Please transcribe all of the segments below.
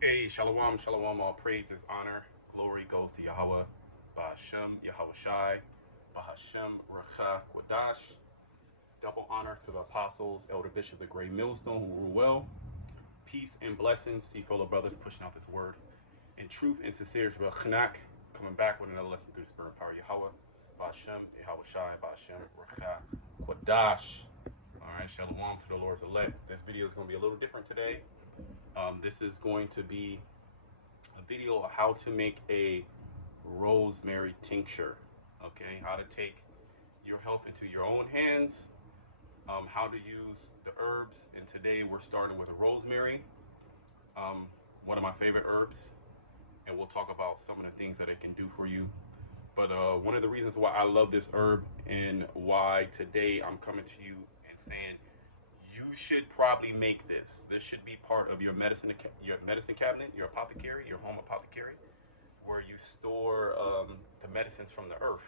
Hey, shalom, shalom, all praises, honor, glory goes to Yahweh, Ba'ashem, Yahweh Shai, Ba'ashem, Racha, Kwadash. Double honor to the apostles, Elder Bishop, the Great Millstone, who rule well. Peace and blessings to you fellow brothers pushing out this word. In truth and sincerity, Chanak, coming back with another lesson through the spirit and power of Yahweh, Ba'ashem, Yahweh Shai, Ba'ashem, Racha, Kwadash. All right, shalom to the Lord's elect. This video is going to be a little different today. This is going to be a video of how to make a rosemary tincture. Okay, how to take your health into your own hands, how to use the herbs. And today we're starting with a rosemary, one of my favorite herbs, and we'll talk about some of the things that it can do for you. But one of the reasons why I love this herb and why today I'm coming to you and saying you should probably make this. This should be part of your medicine cabinet, your apothecary, your home apothecary, where you store the medicines from the earth.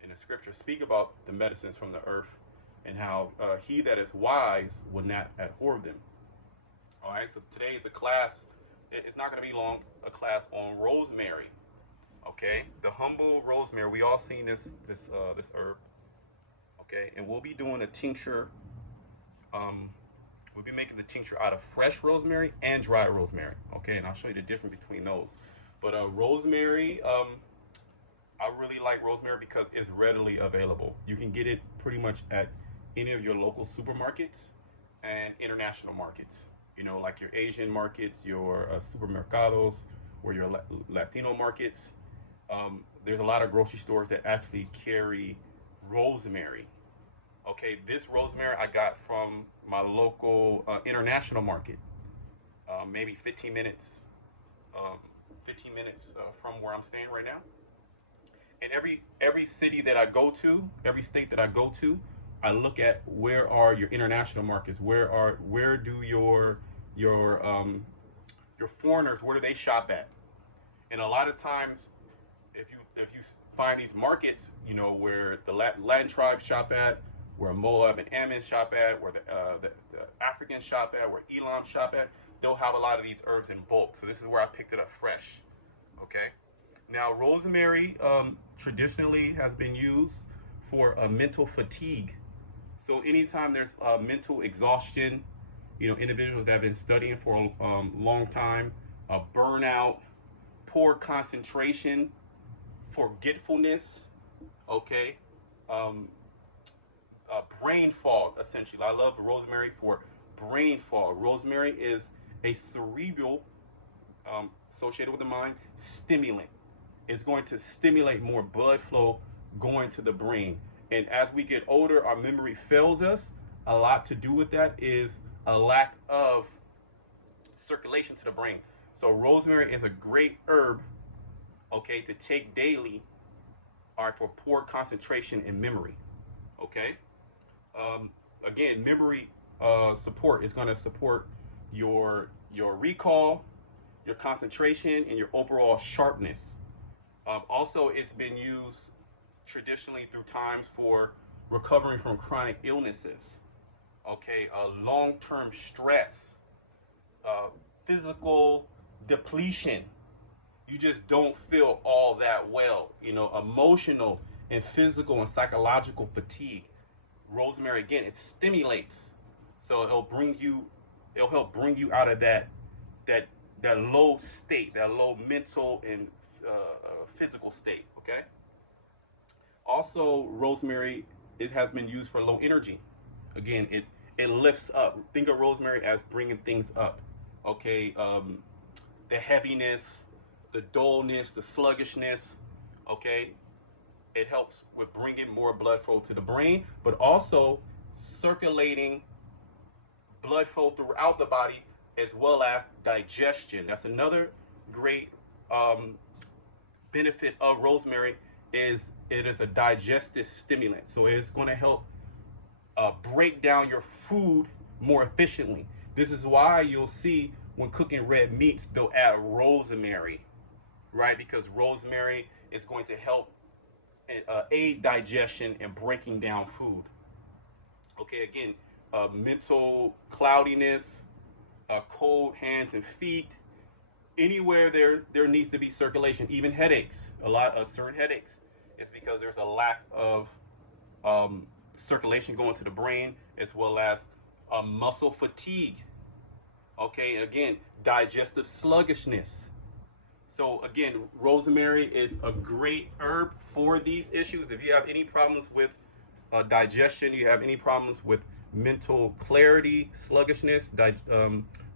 And the scriptures speak about the medicines from the earth and how he that is wise will not abhor them. All right, so today is a class. It's not going to be long. A class on rosemary. Okay, the humble rosemary. We all seen this herb. Okay, and we'll be doing a tincture. We'll be making the tincture out of fresh rosemary and dry rosemary. Okay, and I'll show you the difference between those. But rosemary, I really like rosemary because it's readily available. You can get it pretty much at any of your local supermarkets and international markets. You know, like your Asian markets, your supermercados, or your Latino markets. There's a lot of grocery stores that actually carry rosemary. Okay, this rosemary I got from my local international market, maybe 15 minutes, 15 minutes from where I'm staying right now. And every city that I go to, every state that I go to, I look at where are your international markets, where do your foreigners, where do they shop at? And a lot of times, if you find these markets, you know, where the Latin tribes shop at, where Moab and Ammon shop at, where the Africans shop at, where Elam shop at, they'll have a lot of these herbs in bulk. So this is where I picked it up fresh. Okay. Now, rosemary traditionally has been used for mental fatigue. So anytime there's mental exhaustion, you know, individuals that have been studying for a long time, burnout, poor concentration, forgetfulness, okay, brain fog, essentially. I love rosemary for brain fog. Rosemary is a cerebral, associated with the mind, stimulant. It's going to stimulate more blood flow going to the brain. And as we get older, our memory fails us. A lot to do with that is a lack of circulation to the brain. So rosemary is a great herb, okay, to take daily, all right, for poor concentration and memory. Okay. Again, memory support is going to support your recall, your concentration, and your overall sharpness. Also, it's been used traditionally through times for recovering from chronic illnesses. Okay, long-term stress, physical depletion. You just don't feel all that well. You know, emotional and physical and psychological fatigue. Rosemary, again, it stimulates, so it'll help bring you out of that low state, that low mental and physical state. Okay. Also, rosemary, it has been used for low energy. Again, it lifts up. Think of rosemary as bringing things up. Okay, the heaviness, the dullness, the sluggishness. Okay, it helps with bringing more blood flow to the brain, but also circulating blood flow throughout the body, as well as digestion. That's another great benefit of rosemary, is it is a digestive stimulant. So it's going to help break down your food more efficiently. This is why you'll see when cooking red meats, they'll add rosemary, right? Because rosemary is going to help aid digestion and breaking down food. Okay, again, mental cloudiness, cold hands and feet, Anywhere there needs to be circulation, even headaches. A lot of certain headaches, it's because there's a lack of circulation going to the brain, as well as muscle fatigue. Okay, again, digestive sluggishness. So again, rosemary is a great herb for these issues. If you have any problems with digestion, you have any problems with mental clarity, sluggishness,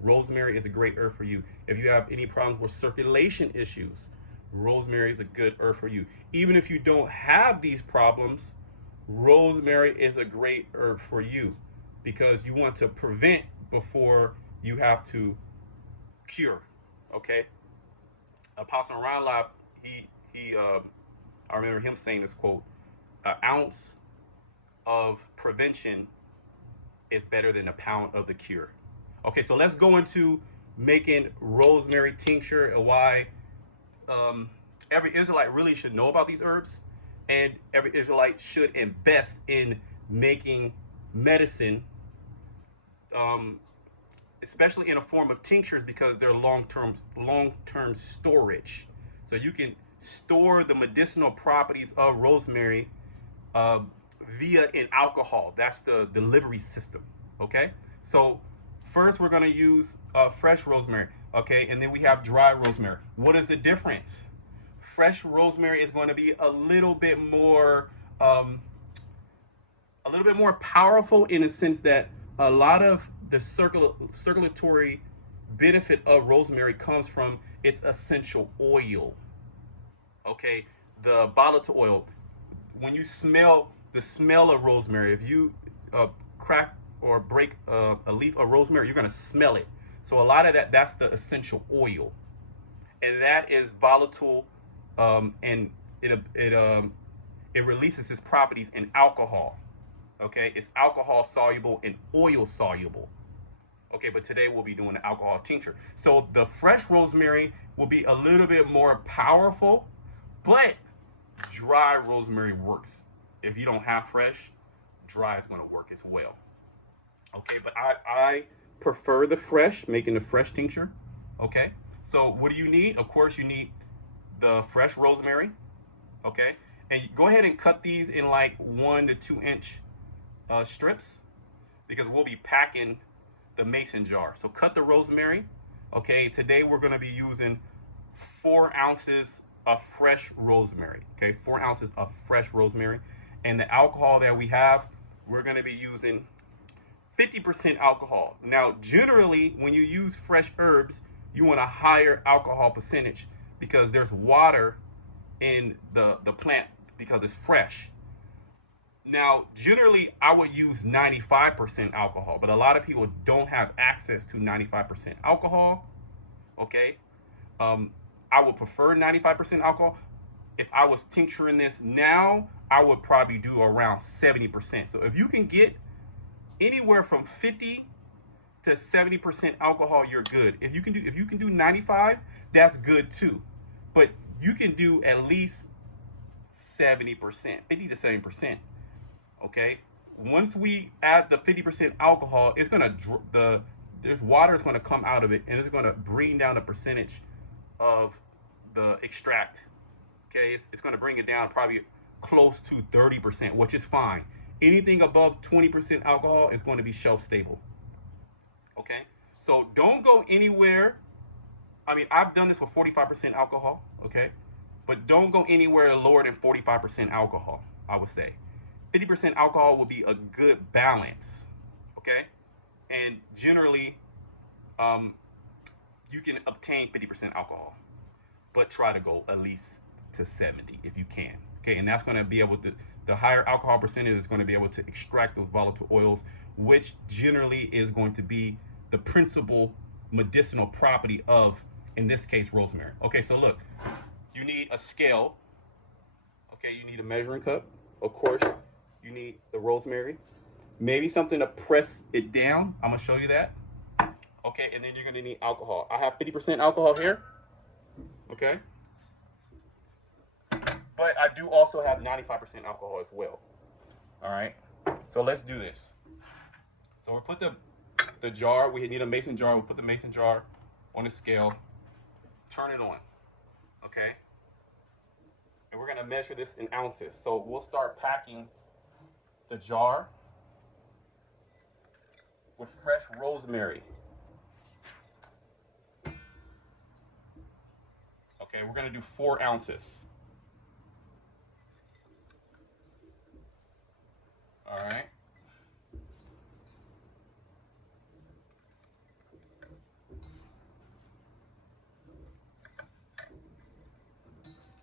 rosemary is a great herb for you. If you have any problems with circulation issues, rosemary is a good herb for you. Even if you don't have these problems, rosemary is a great herb for you because you want to prevent before you have to cure. Okay. Apostle Ron, I remember him saying this quote: "An ounce of prevention is better than a pound of the cure." Okay, so let's go into making rosemary tincture and why every Israelite really should know about these herbs, and every Israelite should invest in making medicine, especially in a form of tinctures, because they're long-term storage. So you can store the medicinal properties of rosemary via an alcohol. That's the delivery system. Okay, so first we're going to use fresh rosemary. Okay, and then we have dry rosemary. What is the difference? Fresh rosemary is going to be a little bit more powerful, in a sense that a lot of the circulatory benefit of rosemary comes from its essential oil. Okay, the volatile oil. When you smell the smell of rosemary, if you crack or break a leaf of rosemary, you're going to smell it. So a lot of that's the essential oil, and that is volatile, and it releases its properties in alcohol. Okay, it's alcohol soluble and oil soluble. Okay, but today we'll be doing the alcohol tincture. So the fresh rosemary will be a little bit more powerful, but dry rosemary works. If you don't have fresh, dry is going to work as well. Okay, but I prefer the fresh, making the fresh tincture. Okay, so what do you need? Of course, you need the fresh rosemary. Okay, and go ahead and cut these in like 1 to 2 inch strips, because we'll be packing the mason jar. So cut the rosemary. Okay, today we're going to be using 4 ounces of fresh rosemary. Okay, 4 ounces of fresh rosemary. And the alcohol that we have, we're going to be using 50% alcohol. Now, generally, when you use fresh herbs, you want a higher alcohol percentage because there's water in the plant because it's fresh. Now, generally, I would use 95% alcohol, but a lot of people don't have access to 95% alcohol. Okay, I would prefer 95% alcohol. If I was tincturing this now, I would probably do around 70%. So if you can get anywhere from 50 to 70% alcohol, you're good. If you can do 95, that's good too. But you can do at least 70%, 50 to 70%. Okay. Once we add the 50% alcohol, it's gonna there's water is gonna come out of it, and it's gonna bring down the percentage of the extract. Okay, it's gonna bring it down probably close to 30%, which is fine. Anything above 20% alcohol is going to be shelf stable. Okay, so don't go anywhere. I mean, I've done this with 45% alcohol. Okay, but don't go anywhere lower than 45% alcohol. I would say 50% alcohol will be a good balance. Okay, and generally, you can obtain 50% alcohol, but try to go at least to 70 if you can. Okay, and that's going to be able to, the higher alcohol percentage is going to be able to extract those volatile oils, which generally is going to be the principal medicinal property of, in this case, rosemary. Okay, so look, you need a scale. Okay, you need a measuring cup. Of course, you need the rosemary. Maybe something to press it down. I'm going to show you that. Okay, and then you're going to need alcohol. I have 50% alcohol here. Okay. But I do also have 95% alcohol as well. All right. So let's do this. So we'll put the jar. We need a mason jar. We'll put the mason jar on the scale. turn it on, okay? And we're gonna measure this in ounces. So we'll start packing the jar with fresh rosemary. Okay, we're gonna do 4 ounces. All right.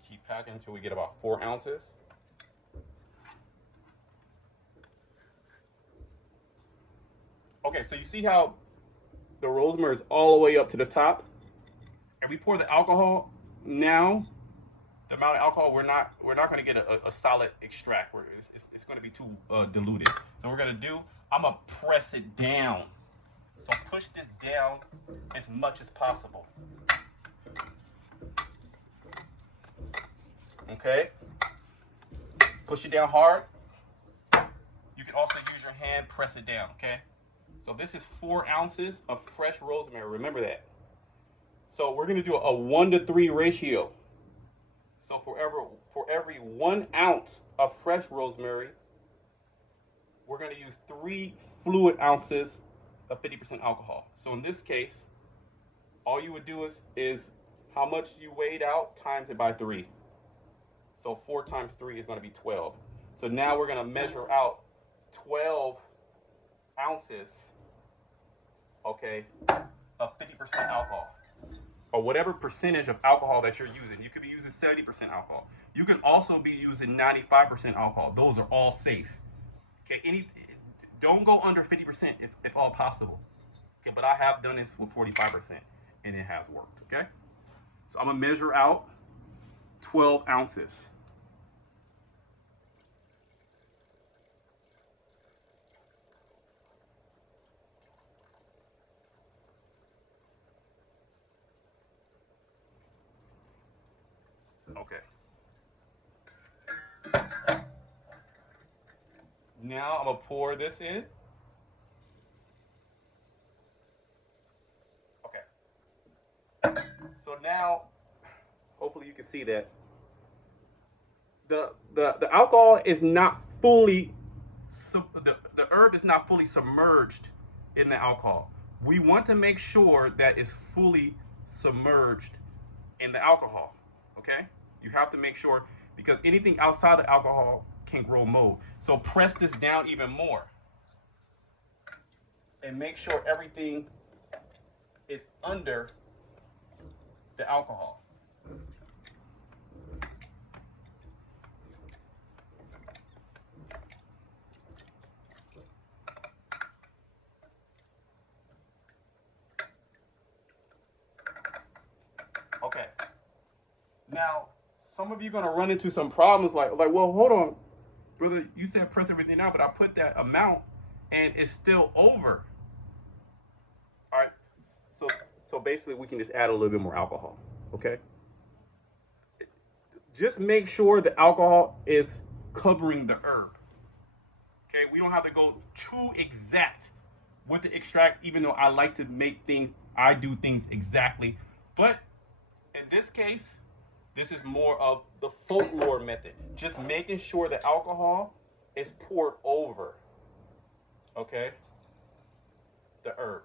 Keep packing until we get about 4 ounces. Okay, so you see how the rosemary is all the way up to the top? And we pour the alcohol now. The amount of alcohol, we're not going to get a solid extract. It's going to be too diluted. So we're going to do, I'm going to press it down. So push this down as much as possible. Okay? Push it down hard. You can also use your hand, press it down, okay? So this is 4 ounces of fresh rosemary. Remember that. So we're going to do a 1-to-3 ratio. So for every 1 ounce of fresh rosemary, we're going to use 3 fluid ounces of 50% alcohol. So in this case, all you would do is how much you weighed out times it by 3. So 4 times 3 is going to be 12. So now we're going to measure out 12 ounces, okay, of 50% alcohol. Or whatever percentage of alcohol that you're using. You could be using 70% alcohol. You can also be using 95% alcohol. Those are all safe. Okay, don't go under 50% if all possible. Okay, but I have done this with 45% and it has worked. Okay, so I'm gonna measure out 12 ounces. Okay. Now I'm gonna pour this in. Okay. So now, hopefully you can see that the alcohol is not fully, the herb is not fully submerged in the alcohol. We want to make sure that it's fully submerged in the alcohol. Okay? You have to make sure, because anything outside the alcohol can grow mold. So press this down even more and make sure everything is under the alcohol. Okay. Now, some of you are going to run into some problems like, well, hold on, brother, you said press everything out, but I put that amount and it's still over. All right. So basically we can just add a little bit more alcohol, okay? Just make sure the alcohol is covering the herb. Okay, we don't have to go too exact with the extract, even though I like to do things exactly. But in this case, this is more of the folklore method. Just making sure the alcohol is poured over, okay, the herb.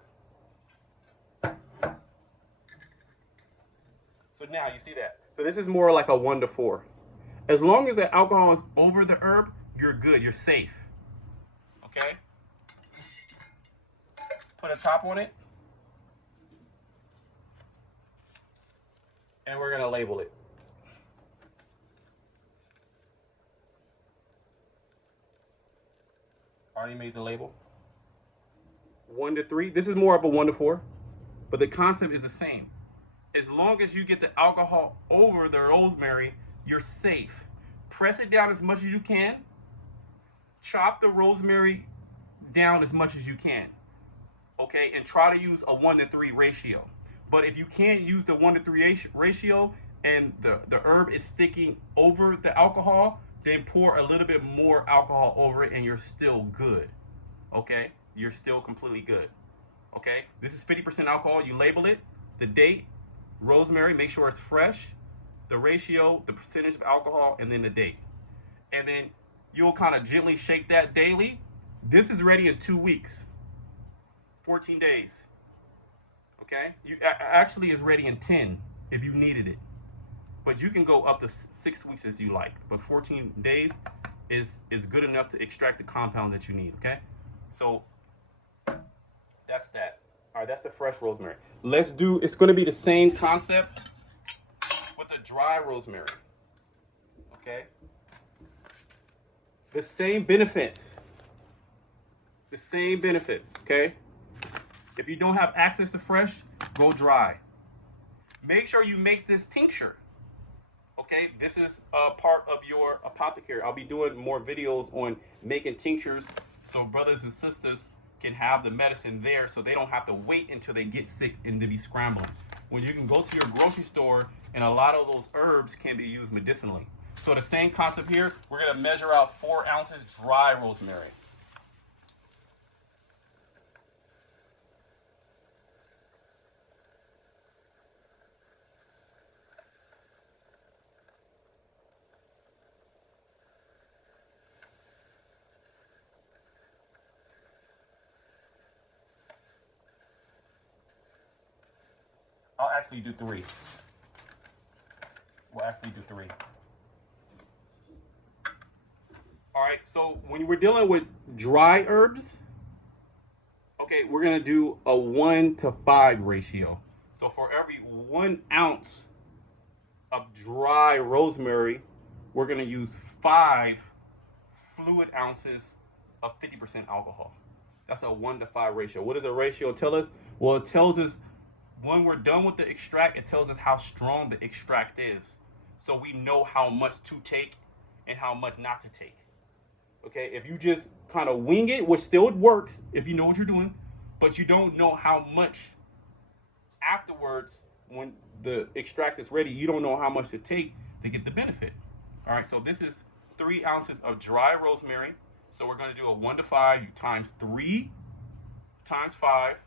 So now you see that. So this is more like a 1-to-4. As long as the alcohol is over the herb, you're good, you're safe. Okay? Put a top on it. And we're gonna label it. Already made the label. 1-to-3. This is more of a 1-to-4, but the concept is the same. As long as you get the alcohol over the rosemary, you're safe. Press it down as much as you can. Chop the rosemary down as much as you can. Okay, and try to use a 1-to-3 ratio. But if you can't use the 1-to-3 ratio and the herb is sticking over the alcohol, then pour a little bit more alcohol over it and you're still good. Okay, you're still completely good. Okay, this is 50% alcohol. You label it, the date, rosemary, make sure it's fresh, the ratio, the percentage of alcohol, and then the date. And then you'll kind of gently shake that daily. This is ready in 2 weeks, 14 days. Okay? You actually is ready in 10 if you needed it. But you can go up to 6 weeks as you like. But 14 days is good enough to extract the compounds that you need. Okay? So that's that. All right, that's the fresh rosemary. Let's do, it's going to be the same concept with the dry rosemary. Okay? The same benefits. The same benefits, okay? If you don't have access to fresh, go dry. Make sure you make this tincture. Okay, this is a part of your apothecary. I'll be doing more videos on making tinctures so brothers and sisters can have the medicine there so they don't have to wait until they get sick and to be scrambling. When you can go to your grocery store and a lot of those herbs can be used medicinally. So the same concept here, we're gonna measure out 4 ounces dry rosemary. I'll actually do 3. We'll actually do 3. All right, so when we're dealing with dry herbs, okay, we're gonna do a 1:5 ratio. So for every 1 ounce of dry rosemary, we're gonna use 5 fluid ounces of 50% alcohol. That's a 1:5 ratio. What does a ratio tell us? Well, it tells us when we're done with the extract, it tells us how strong the extract is. So we know how much to take and how much not to take. Okay, if you just kind of wing it, which still works if you know what you're doing, but you don't know how much afterwards when the extract is ready, you don't know how much to take to get the benefit. All right, so this is 3 ounces of dry rosemary. So we're going to do a 1:5 times 3 times 5.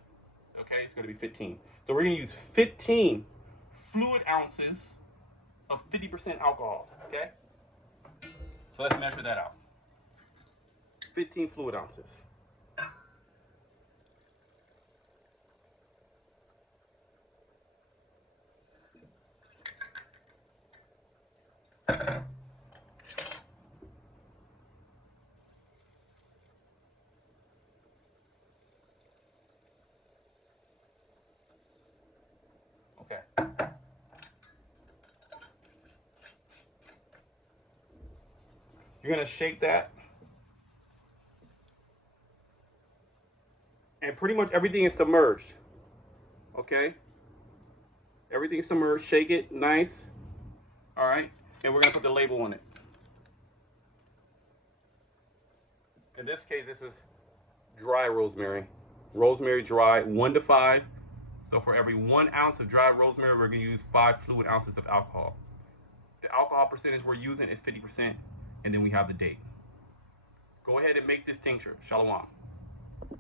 Okay, it's going to be 15. So we're going to use 15 fluid ounces of 50% alcohol. Okay, so let's measure that out. 15 fluid ounces. Okay. You're going to shake that. And pretty much everything is submerged. Okay? Everything is submerged. Shake it nice. All right? And we're going to put the label on it. In this case, this is dry rosemary. Rosemary dry, 1:5. So for every 1 ounce of dry rosemary, we're going to use 5 fluid ounces of alcohol. The alcohol percentage we're using is 50%, and then we have the date. Go ahead and make this tincture. Shalom.